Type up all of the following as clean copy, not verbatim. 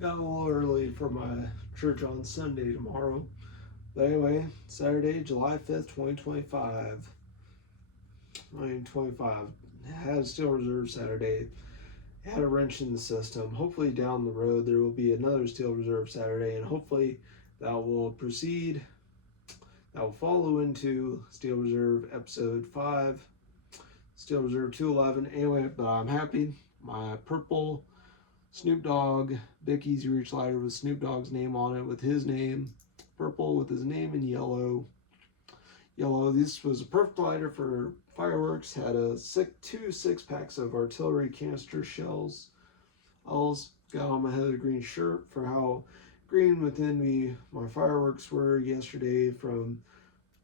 Got a little early for my church on Sunday tomorrow. But anyway, Saturday, July 5th, 2025. 2025. Had a Steel Reserve Saturday. Had a wrench in the system. Hopefully, down the road, there will be another Steel Reserve Saturday, and hopefully, that will proceed. That will follow into Steel Reserve Episode 5, Steel Reserve 211. Anyway, but I'm happy. My purple Snoop Dogg Big Easy Reach lighter with Snoop Dogg's name on it, with his name, purple with his name in yellow. This was a perfect lighter for fireworks. Had two 6-packs of artillery canister shells. Got on my Heather Green shirt for how green within me my fireworks were yesterday from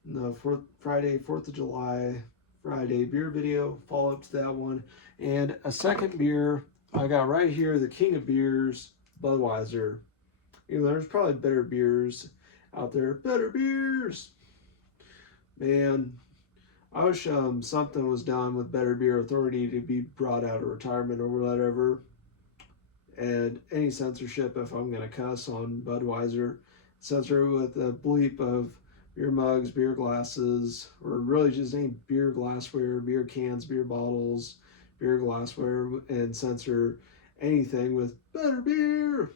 the Friday 4th of July Friday beer video. Follow up to that one, and a second beer I got right here, the king of beers, Budweiser. You know, there's probably better beers out there. Better beers! Man, I wish something was done with Better Beer Authority to be brought out of retirement or whatever. And any censorship, if I'm going to cuss on Budweiser, censor with a bleep of beer mugs, beer glasses, or really just any beer glassware, beer cans, beer bottles, beer glassware, and censor anything with better beer.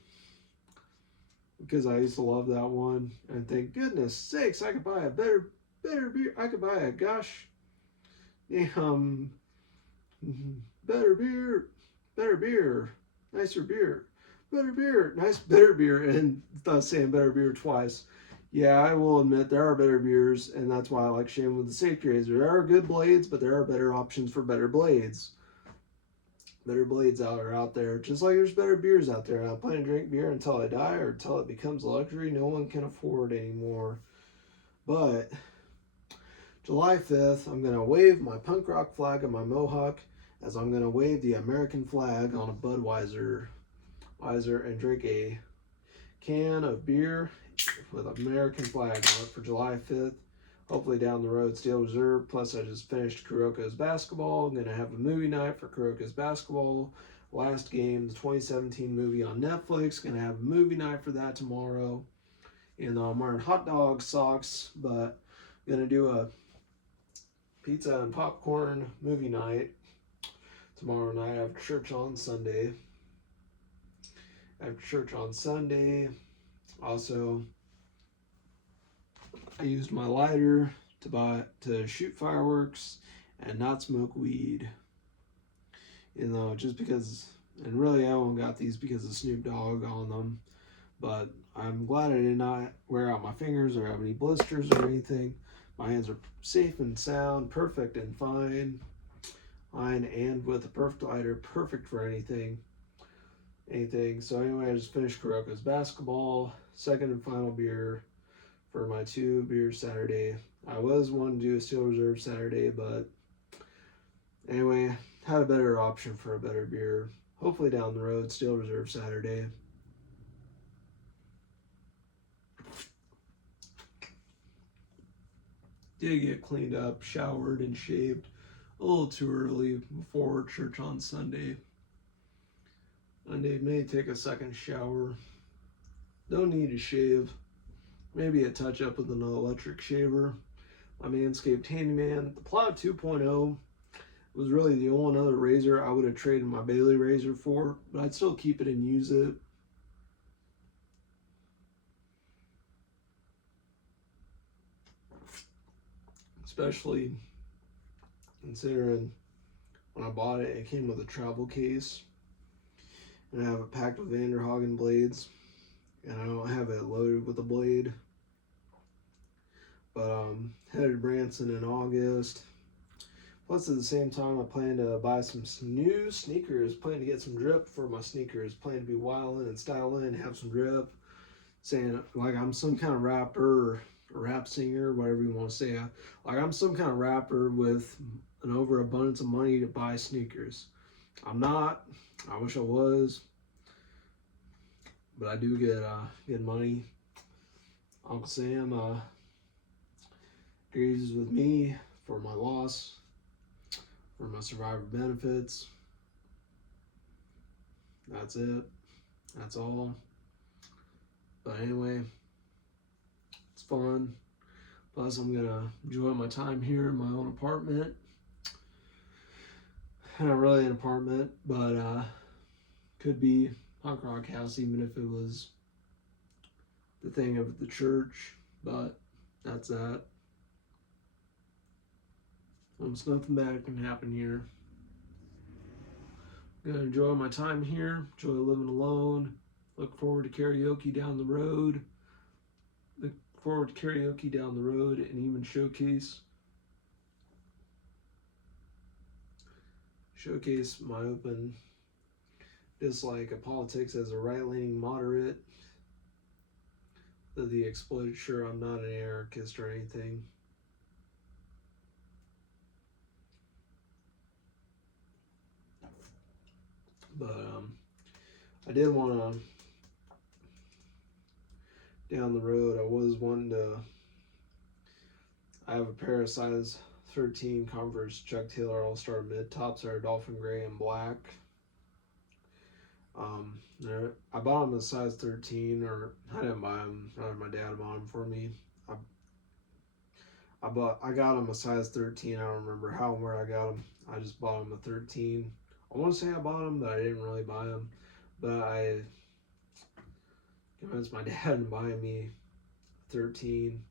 Because I used to love that one and think, goodness sakes, I could buy a better beer. I could buy a better beer, nicer beer, better beer, better beer, and thus saying better beer twice. Yeah, I will admit there are better beers, and that's why I like shaving with the safety razor. There are good blades, but there are better options for better blades. Better blades are out there, just like there's better beers out there. I plan to drink beer until I die or until it becomes a luxury no one can afford anymore. But July 5th, I'm going to wave my punk rock flag on my mohawk as I'm going to wave the American flag on a Budweiser and drink a can of beer with American flag on it for July 5th. Hopefully down the road, Steel Reserve. Plus, I just finished Kuroko's basketball. I'm going to have a movie night for Kuroko's basketball. Last game, the 2017 movie on Netflix. Going to have a movie night for that tomorrow. And I'm wearing hot dog socks, but I'm going to do a pizza and popcorn movie night tomorrow night after church on Sunday. Also, I used my lighter to shoot fireworks and not smoke weed. You know, just because, and really I only got these because of Snoop Dogg on them. But I'm glad I did not wear out my fingers or have any blisters or anything. My hands are safe and sound, perfect and fine, and with a perfect lighter, perfect for anything. So anyway, I just finished Kuroko's basketball, second and final beer for my 2 beer Saturday. I was wanting to do a Steel Reserve Saturday, but anyway, had a better option for a better beer. Hopefully down the road, Steel Reserve Saturday. Did get cleaned up, showered, and shaved a little too early before church on Sunday. Monday, may take a second shower. Don't need to shave. Maybe a touch up with an electric shaver. My Manscaped Handyman. The Plow 2.0 was really the only other razor I would have traded my Bailey razor for, but I'd still keep it and use it. Especially considering when I bought it, it came with a travel case. And I have it packed with Vanderhagen blades. And I don't have it loaded with a blade. But headed to Branson in August. Plus, at the same time, I plan to buy some new sneakers. Plan to get some drip for my sneakers. Plan to be wildin' and styling and have some drip. Saying like I'm some kind of rapper or rap singer, whatever you want to say. Like I'm some kind of rapper with an overabundance of money to buy sneakers. I'm not. I wish I was. But I do get money. Uncle Sam agrees with me for my loss, for my survivor benefits. That's it. That's all. But anyway, it's fun. Plus, I'm gonna enjoy my time here in my own apartment. Not really an apartment, but could be punk rock house even if it was the thing of the church. But that's that. Almost nothing bad can happen here. Gonna enjoy my time here. Enjoy living alone. Look forward to karaoke down the road. Look forward to karaoke down the road and even showcase my open dislike of politics as a right-leaning moderate. The exploited, sure, I'm not an anarchist or anything. But I did want to, down the road, I was wanting to, I have a pair of size 13 Converse Chuck Taylor All-Star mid-tops that are dolphin gray and black. I bought them a size 13, or I didn't buy them. My dad bought them for me. I got them a size 13. I don't remember how and where I got them. I just bought them a 13. I want to say I bought them, but I didn't really buy them. But I convinced my dad to buy me 13,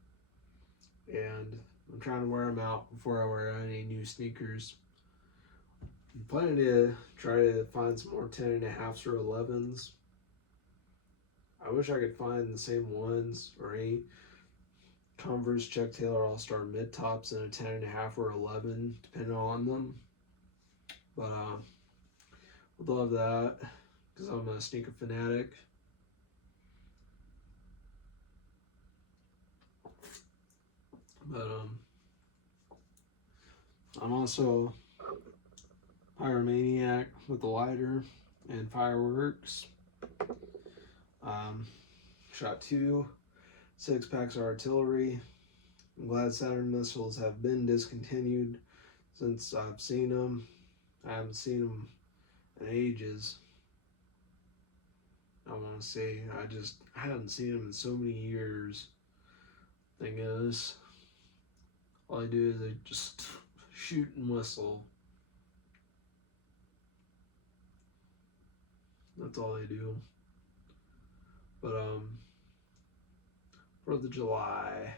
and I'm trying to wear them out before I wear any new sneakers. I'm planning to try to find some more 10.5s or 11s. I wish I could find the same ones or any Converse Chuck Taylor All-Star mid-tops in a 10.5 or 11, depending on them. But would love that because I'm a sneaker fanatic. But I'm also pyromaniac with the lighter and fireworks. Shot 2 6-packs of artillery. I'm glad Saturn missiles have been discontinued since I've seen them. I haven't seen them in ages. I want to say I haven't seen them in so many years. Thing is, all I do is I just shoot and whistle. That's all I do. But 4th of July,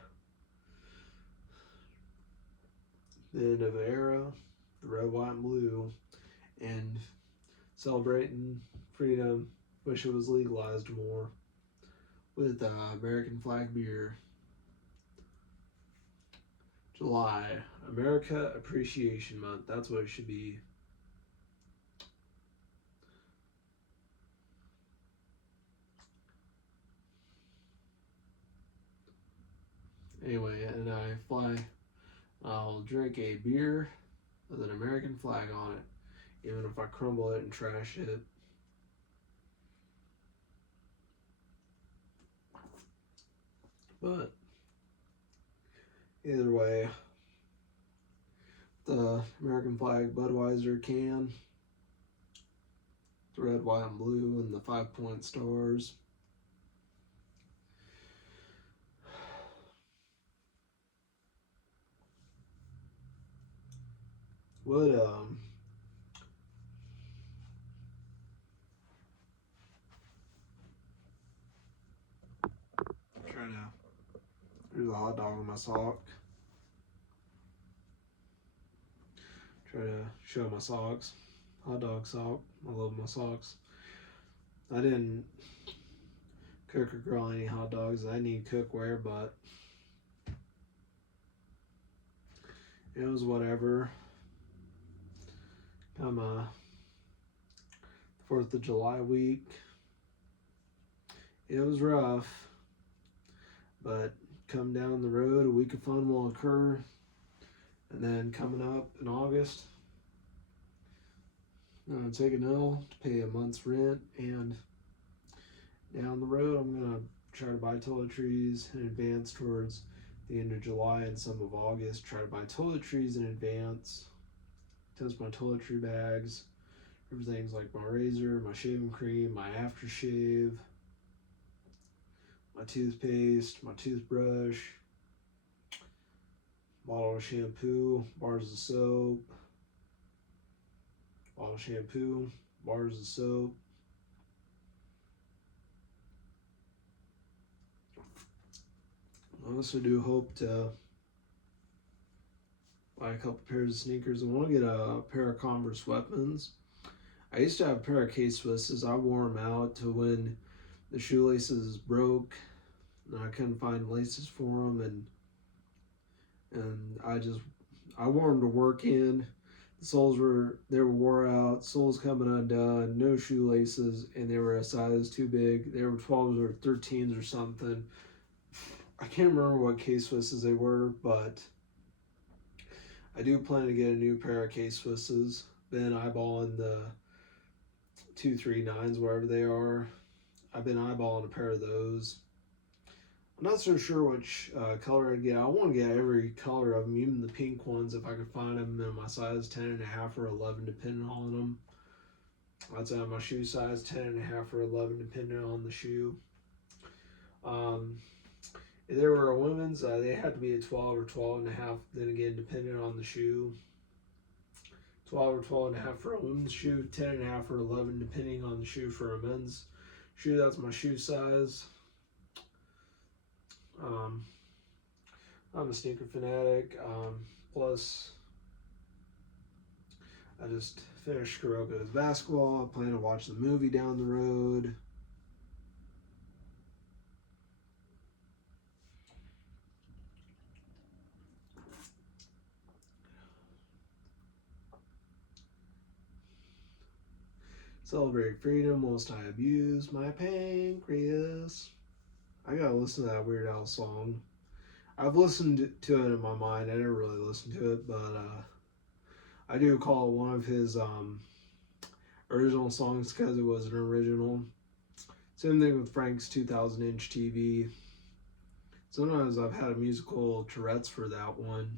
the end of an era, the red, white, and blue, and celebrating freedom. Wish it was legalized more with American flag beer. July, America Appreciation Month. That's what it should be. Anyway, and I'll drink a beer with an American flag on it, even if I crumble it and trash it. But either way, the American flag Budweiser can, the red, white, and blue, and the 5-point stars. Would try to. There's a hot dog in my sock. Try to show my socks. Hot dog sock. I love my socks. I didn't cook or grill any hot dogs. I need cookware, but it was whatever. Come 4th of July week. It was rough, but come down the road, a week of fun will occur. And then coming up in August, I'm going to take an L to pay a month's rent, and down the road I'm going to try to buy toiletries in advance towards the end of July and some of August. Try to buy toiletries in advance, test my toiletry bags, everything's like my razor, my shaving cream, my aftershave, my toothpaste, my toothbrush, bottle of shampoo, bars of soap, bottle of shampoo, bars of soap. I also do hope to buy a couple pairs of sneakers. I want to get a pair of Converse Weapons. I used to have a pair of K-Swisses. I wore them out to when the shoelaces broke and I couldn't find laces for them, and I wore them to work in. The soles were wore out, soles coming undone, no shoelaces, and they were a size too big. They were 12s or 13s or something. I can't remember what K-Swisses they were, but I do plan to get a new pair of K-Swisses. Been eyeballing the 239s, wherever they are. I've been eyeballing a pair of those. I'm not so sure which color I'd get. I want to get every color of them, even the pink ones, if I could find them in my size 10.5 or 11, depending on them. That's my shoe size, 10.5 or 11, depending on the shoe. If there were a women's, they had to be a 12 or 12.5. Then again, depending on the shoe. 12 or 12.5 for a women's shoe, 10.5 or 11, depending on the shoe for a men's shoe. That's my shoe size. I'm a sneaker fanatic. Plus, I just finished Kuroko's basketball. I plan to watch the movie down the road. Celebrate freedom whilst I abuse my pancreas. I gotta listen to that Weird Al song. I've listened to it in my mind. I never really listened to it, but I do call it one of his original songs because it was an original. Same thing with Frank's 2000-inch TV. Sometimes I've had a musical Tourette's for that one.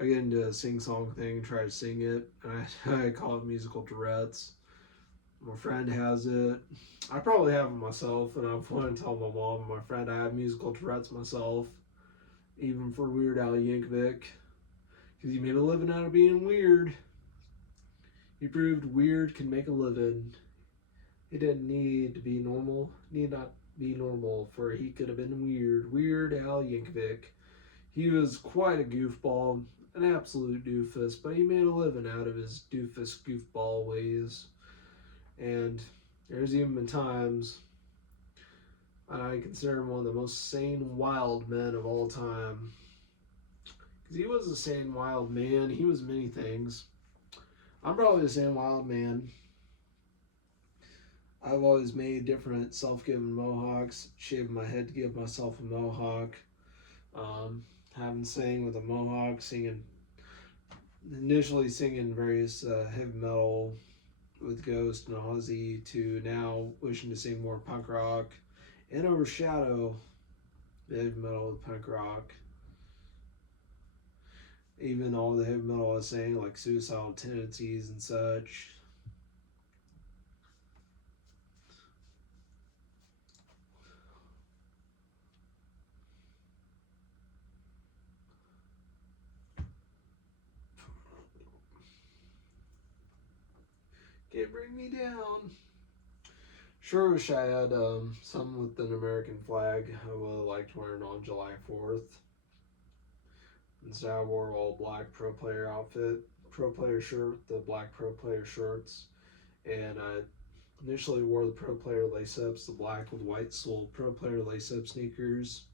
I get into a sing-song thing, try to sing it, and I call it musical Tourette's. My friend has it. I probably have it myself, and I want to tell my mom and my friend I have musical Tourette's myself, even for Weird Al Yankovic, because he made a living out of being weird. He proved weird can make a living. He didn't need to be normal, need not be normal, for he could have been weird. Weird Al Yankovic. He was quite a goofball, an absolute doofus, but he made a living out of his doofus goofball ways. And there's even been times I consider him one of the most sane, wild men of all time. Because he was a sane, wild man. He was many things. I'm probably the same wild man. I've always made different self-given mohawks, shaved my head to give myself a mohawk. Having sang with a mohawk, initially singing various heavy metal with Ghost and Ozzy, to now wishing to sing more punk rock and overshadow the heavy metal with punk rock. Even all the heavy metal I was saying, like Suicidal Tendencies and such. Can't bring me down. Sure wish I had something with an American flag. I would have liked wearing on July 4th. Instead I wore all black pro player outfit, pro player shirt, the black pro player shorts, and I initially wore the pro player lace-ups, the black with white sole pro player lace-up sneakers,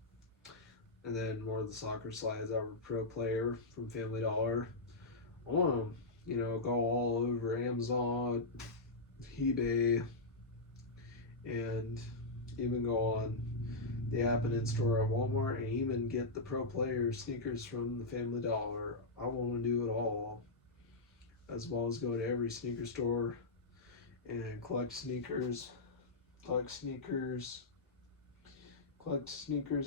and then wore the soccer slides that were pro player from Family Dollar. I want to, go all over Amazon, eBay, and even go on the app and in-store at Walmart and even get the pro player sneakers from the Family Dollar. I want to do it all, as well as go to every sneaker store and collect sneakers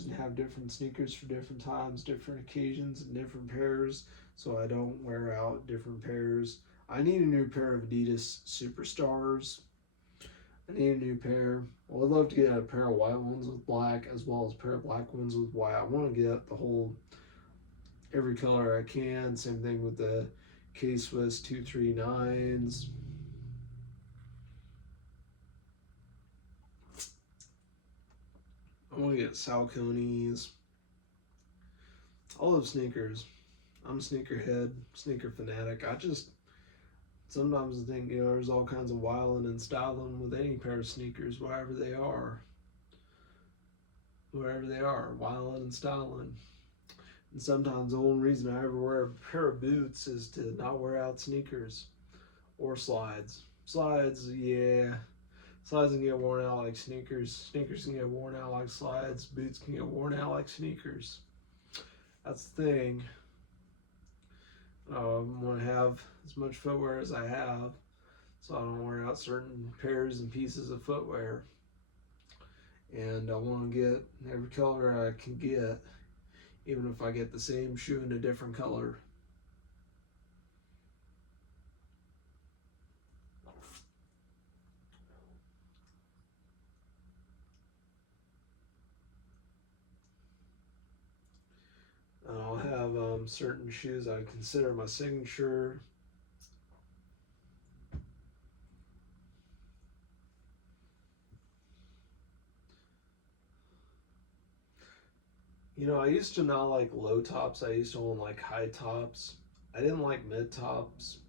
and have different sneakers for different times, different occasions, and different pairs, so I don't wear out different pairs. I need a new pair of Adidas Superstars. I need a new pair. Well, I'd love to get a pair of white ones with black as well as a pair of black ones with white. I want to get the whole, every color I can. Same thing with the K-Swiss 239s. I want to get Sauconys. I love sneakers. I'm a sneakerhead, sneaker fanatic. I just sometimes think, there's all kinds of wilding and styling with any pair of sneakers, wherever they are. Wherever they are, wilding and styling. And sometimes the only reason I ever wear a pair of boots is to not wear out sneakers or slides. Slides, yeah. Slides can get worn out like sneakers. Sneakers can get worn out like slides. Boots can get worn out like sneakers. That's the thing. I want to have as much footwear as I have, so I don't wear out certain pairs and pieces of footwear. And I want to get every color I can get, even if I get the same shoe in a different color. And I'll have certain shoes I consider my signature. I used to not like low tops. I used to only like high tops. I didn't like mid tops,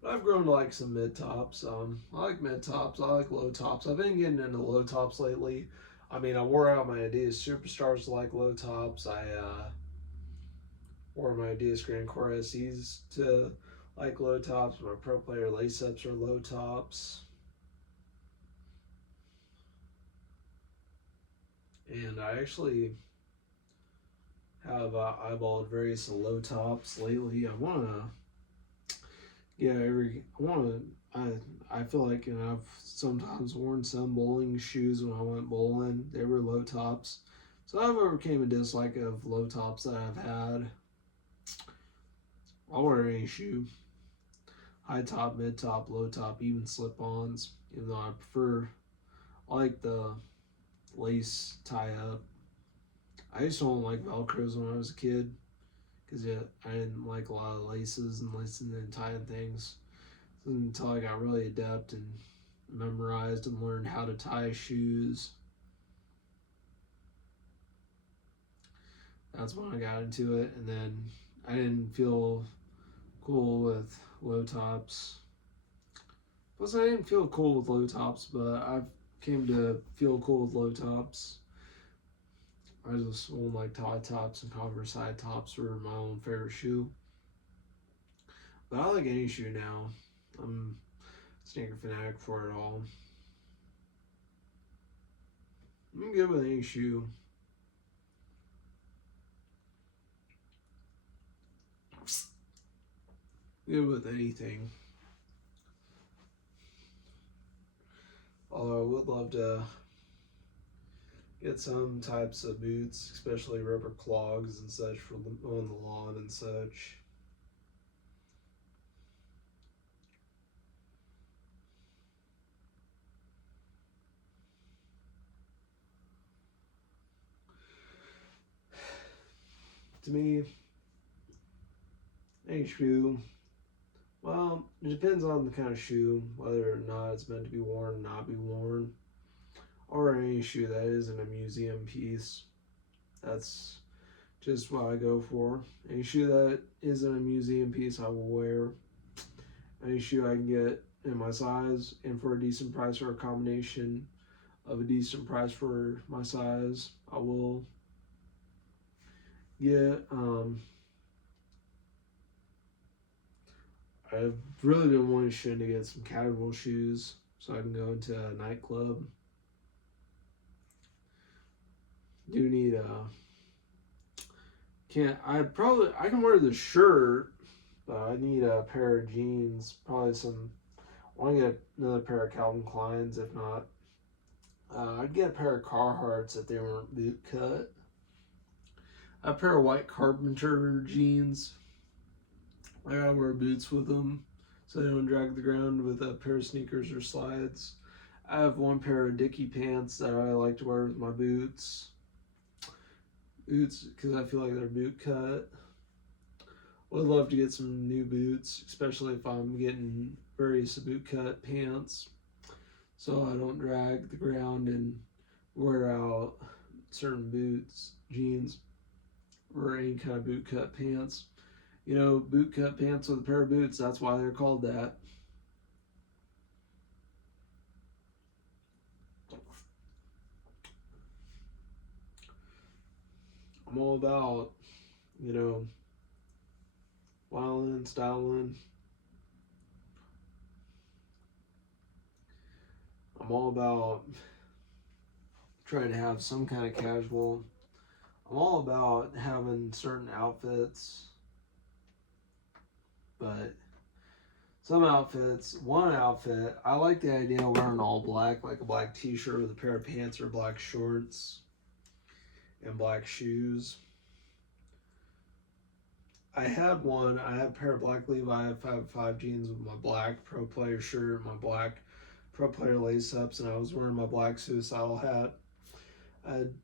but I've grown to like some mid tops. I like mid tops. I like low tops. I've been getting into low tops lately. I wore out my Adidas Superstars to like low tops. I wore my Adidas Grand Core SEs to like low tops. My Pro Player lace ups are low tops. And I actually have eyeballed various low tops lately. I feel like, I've sometimes worn some bowling shoes when I went bowling. They were low tops. So I've overcame a dislike of low tops that I've had. I'll wear any shoe. High top, mid top, low top, even slip-ons. Even though I like the lace tie-up. I used to only like Velcros when I was a kid because I didn't like a lot of laces and lacing and tying things. Until I got really adept and memorized and learned how to tie shoes. That's when I got into it, and then I didn't feel cool with low tops. Plus, I didn't feel cool with low tops, but I've came to feel cool with low tops. I just won't like tie tops and Converse high tops were my own favorite shoe. But I like any shoe now. I'm a sneaker fanatic for it all. I'm good with any shoe. Good with anything. Although I would love to get some types of boots, especially rubber clogs and such for on the lawn and such. To me, any shoe, well, it depends on the kind of shoe, whether or not it's meant to be worn or not be worn. Or any shoe that isn't a museum piece. That's just what I go for. Any shoe that isn't a museum piece, I will wear. Any shoe I can get in my size and for a decent price, or a combination of a decent price for my size, I will get. I've really been wanting to get some casual shoes so I can go into a nightclub. Do need I can wear the shirt, but I need a pair of jeans, probably I want to get another pair of Calvin Kleins. If not, I'd get a pair of Carhartts if they weren't boot cut. A pair of white Carpenter jeans. I gotta wear boots with them so they don't drag the ground with a pair of sneakers or slides. I have one pair of Dickie pants that I like to wear with my boots. Boots, because I feel like they're boot cut. Would love to get some new boots, especially if I'm getting various boot cut pants, so I don't drag the ground and wear out certain boots, jeans, or any kind of boot cut pants. You know, boot cut pants with a pair of boots, that's why they're called that. I'm all about, you know, wilding, styling. I'm all about trying to have some kind of casual. I'm all about having certain outfits, but some outfits, one outfit, I like the idea of wearing all black, like a black t-shirt with a pair of pants or black shorts and black shoes. I had a pair of black Levi 505 jeans with my black Pro Player shirt, my black Pro Player lace-ups, and I was wearing my black suicidal hat. In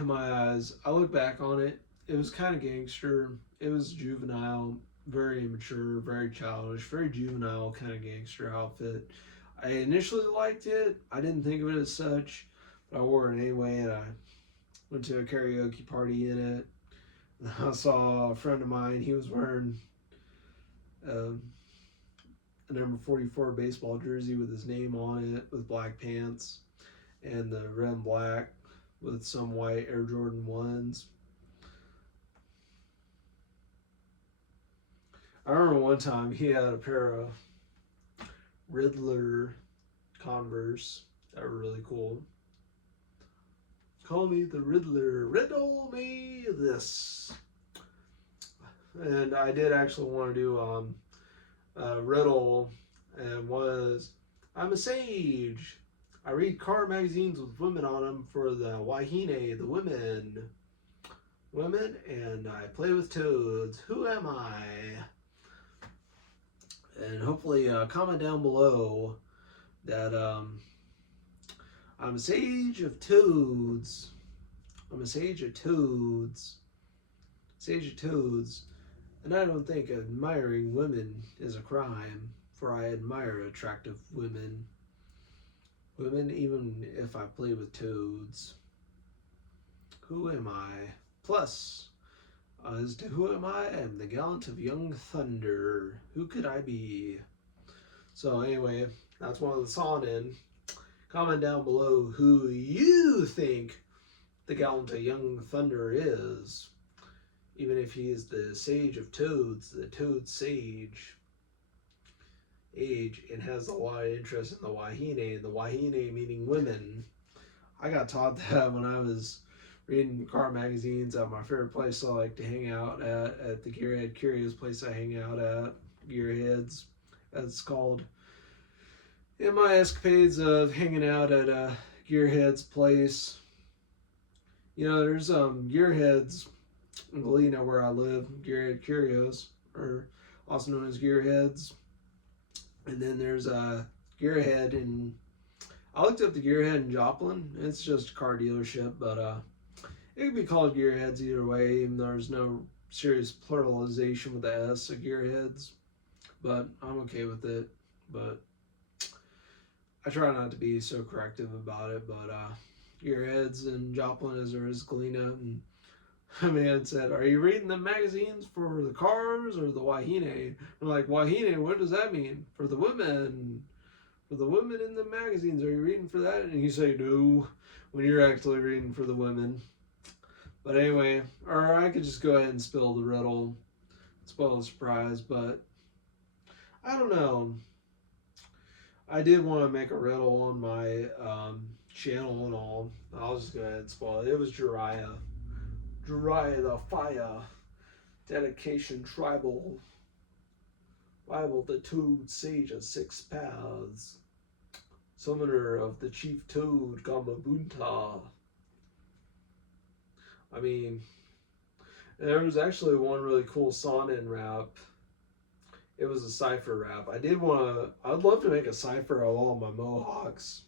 my eyes, I look back on it, it was kind of gangster. It was juvenile, very immature, very childish, very juvenile kind of gangster outfit. I initially liked it. I didn't think of it as such, but I wore it anyway, and I went to a karaoke party in it. And I saw a friend of mine, he was wearing a number 44 baseball jersey with his name on it, with black pants, and the red and black with some white Air Jordan 1s. I remember one time he had a pair of Riddler Converse that were really cool. Call me the Riddler, riddle me this. And I did actually want to do a riddle, and was, I'm a sage. I read car magazines with women on them for the wahine, the women, and I play with toads. Who am I? And hopefully comment down below that I'm a sage of toads. I'm a sage of toads. Sage of toads. And I don't think admiring women is a crime, for I admire attractive women. Women, even if I play with toads. Who am I? Plus, as to who am I am the gallant of young thunder. Who could I be? So anyway, that's one of the song in. Comment down below who you think the gallant of young thunder is. Even if he is the sage of toads, the toad sage. Age, and has a lot of interest in the wahine meaning women. I got taught that when I was reading car magazines at my favorite place I like to hang out at the Gearhead Curious place I hang out at, Gearheads, as it's called. In my escapades of hanging out at Gearhead's place, you know, there's Gearheads in Galena where I live, Gearhead Curios, or also known as Gearheads. And then there's a Gearhead, and I looked up the Gearhead in Joplin. It's just a car dealership, but it could be called Gearheads either way, even though there's no serious pluralization with the S of Gearheads. But I'm okay with it. But I try not to be so corrective about it. But Gearheads in Joplin as there is Galena. And a man said, "Are you reading the magazines for the cars or the wahine?" I'm like, "Wahine, what does that mean? For the women. For the women in the magazines, are you reading for that?" And you say, "No," when you're actually reading for the women. But anyway, or I could just go ahead and spill the riddle, spoil the surprise, but I don't know. I did want to make a riddle on my channel and all. I'll just go ahead and spoil it. It was Jiraiya. Jiraiya the Fire. Dedication Tribal. Bible the Toad Sage of Six Paths. Summoner of the Chief Toad Gamabunta. I mean, there was actually one really cool sonnet rap It was a cipher rap. I'd love to make a cipher of all my Mohawks.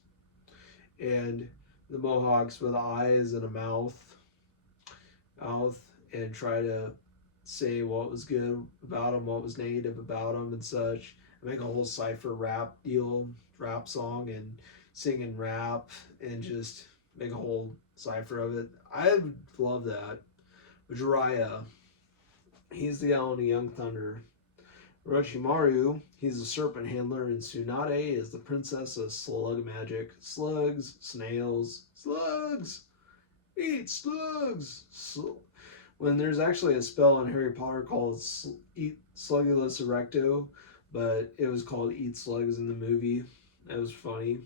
And the Mohawks with eyes and a mouth, and try to say what was good about them, what was negative about them, and such. Make a whole cipher rap song, and sing and rap, and just make a whole cipher of it. I would love that. Jiraiya, he's the only Young Thunder. Orochimaru, he's a serpent handler, and Tsunade is the princess of slug magic. Slugs, snails, slugs, eat slugs. When there's actually a spell in Harry Potter called Eat Slugulus Erecto, but it was called Eat Slugs in the movie. That was funny.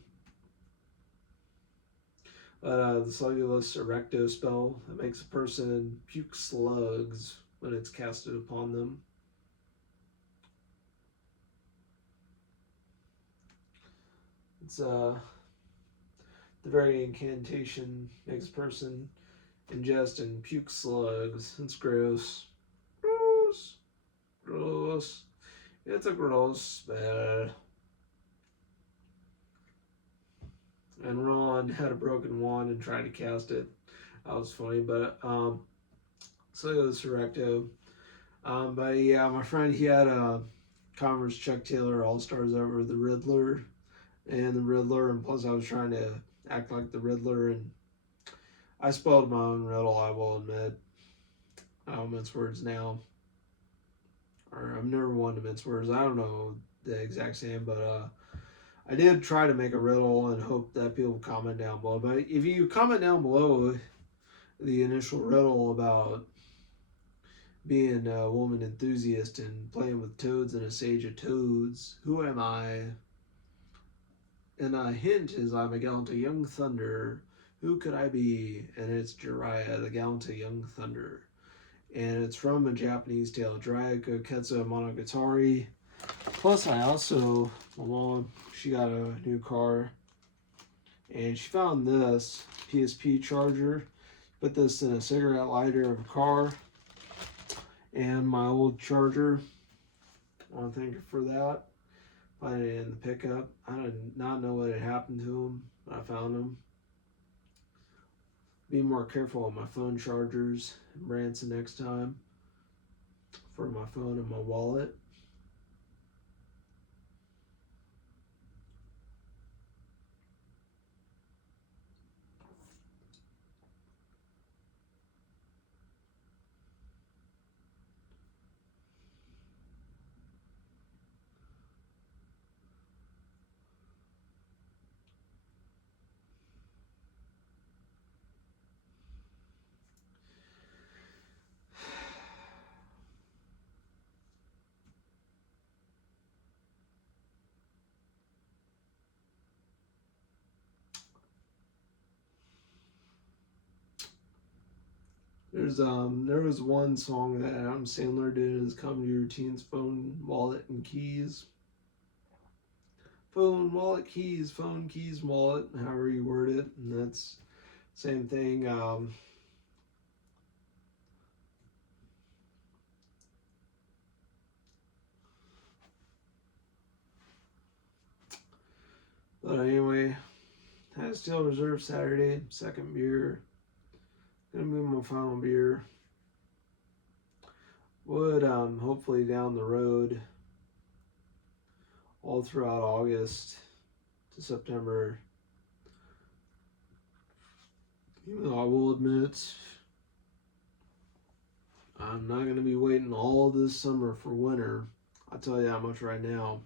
But the Slugulus Erecto spell that makes a person puke slugs when it's casted upon them. It's the very incantation makes a person ingest and puke slugs. It's gross. Gross. Gross. It's a gross spell. And Ron had a broken wand and tried to cast it. That was funny, but so it was Recto. But yeah, my friend, he had a Converse Chuck Taylor All Stars over the Riddler, and plus I was trying to act like the Riddler, and I spelled my own riddle, I will admit. I don't mince words now. Or I've never wanted to mince words. I don't know the exact same, but I did try to make a riddle and hope that people comment down below. But if you comment down below the initial riddle about being a woman enthusiast and playing with toads and a sage of toads, who am I? And a hint is I'm a gallant young thunder. Who could I be? And it's Jiraiya, the gallant young thunder. And it's from a Japanese tale, Jiraiya Koketsu Monogatari. Plus, my mom, she got a new car, and she found this PSP charger. Put this in a cigarette lighter of a car, and my old charger. I want to thank her for that. Find it in the pickup. I did not know what had happened to them, but I found them. Be more careful on my phone chargers and Branson next time for my phone and my wallet. There was one song that Adam Sandler did in his comedy routines, phone, wallet, and keys. Phone, wallet, keys, wallet, however you word it, and that's same thing. But anyway, had a Steel Reserve Saturday, second beer. Gonna move my final beer. Would hopefully down the road, all throughout August to September. Even though I will admit, I'm not gonna be waiting all this summer for winter. I'll tell you that much right now.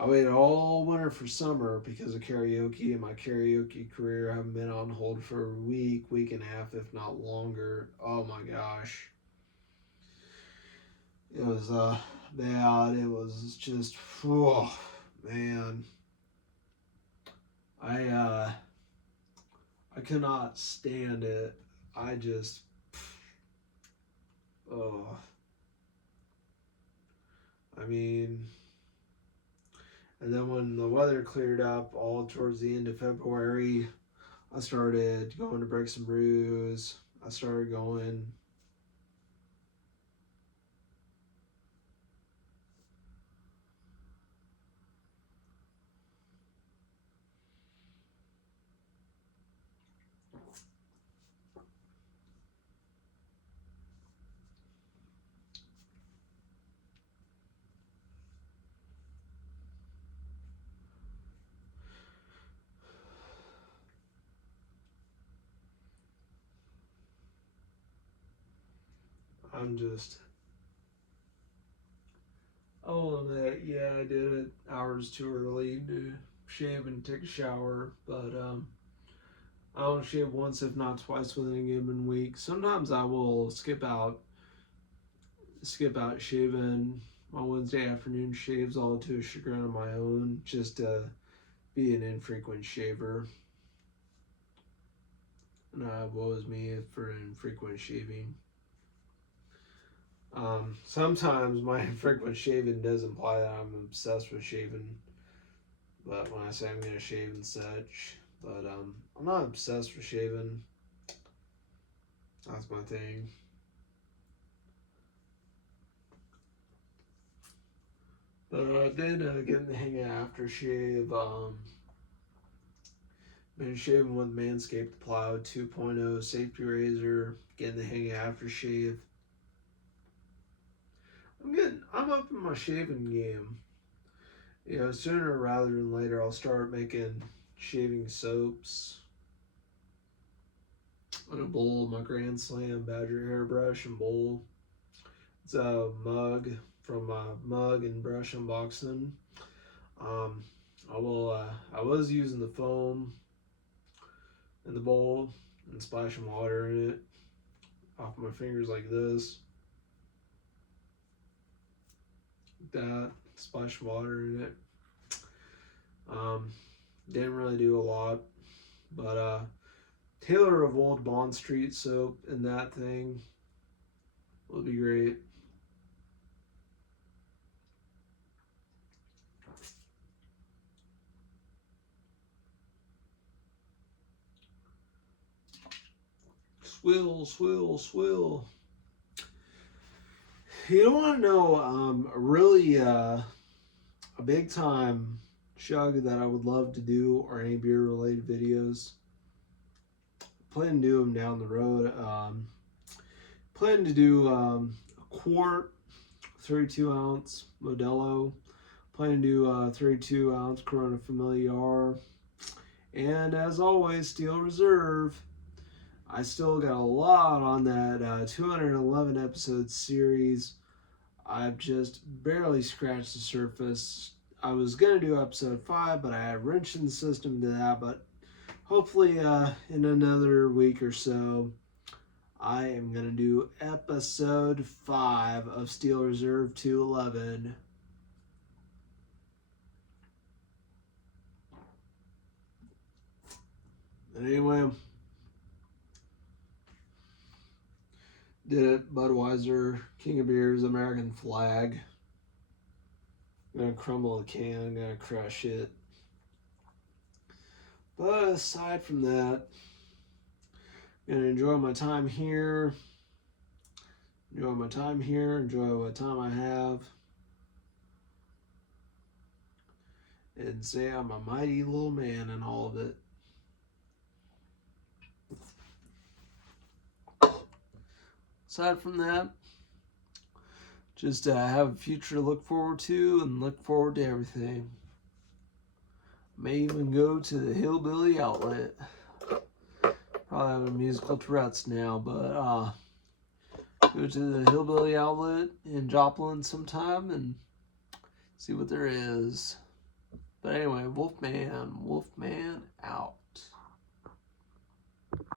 I waited all winter for summer because of karaoke, and my karaoke career I've been on hold for a week and a half, if not longer. Oh my gosh. It was bad. It was just, oh, man. I could not stand it. I just, oh. I mean, and then when the weather cleared up all towards the end of February, I started going to Breaks and Brews. I started going I'm just, I'll admit, yeah, I did it hours too early to shave and take a shower, but I don't shave once, if not twice, within a given week. Sometimes I will skip out shaving my Wednesday afternoon shaves, all to a chagrin of my own, just to be an infrequent shaver. And woe is me for infrequent shaving. Sometimes my infrequent shaving does imply that I'm obsessed with shaving, but when I say I'm gonna shave and such, but I'm not obsessed with shaving. That's my thing. But then getting the hang of aftershave. Been shaving with Manscaped Plow 2.0 safety razor. Getting the hang of aftershave. I'm up in my shaving game. You know, sooner rather than later, I'll start making shaving soaps in a bowl, my Grand Slam Badger hairbrush and bowl. It's a mug from Mug and Brush Unboxing. I was using the foam in the bowl and splashing water in it off my fingers like this. That, splash water in it. Didn't really do a lot, but Taylor of Old Bond Street soap and that thing will be great. Swill, swill, swill. You don't want to know really a big time chug that I would love to do, or any beer related videos. Plan to do them down the road. Plan to do a quart 32 ounce Modelo. Plan to do 32 ounce Corona Familiar. And as always, Steel Reserve. I still got a lot on that 211 episode series. I've just barely scratched the surface. I was going to do episode 5, but I had wrenched in the system to that. But hopefully in another week or so, I am going to do episode 5 of Steel Reserve 211. Anyway, did it. Budweiser, King of Beers, American flag. I'm gonna crumble the can, I'm gonna crush it. But aside from that, I'm gonna enjoy my time here. Enjoy what time I have. And say I'm a mighty little man in all of it. Aside from that, just have a future to look forward to, and look forward to everything. May even go to the Hillbilly Outlet. Probably having musical Tourette's now, but go to the Hillbilly Outlet in Joplin sometime and see what there is. But anyway, Wolfman out.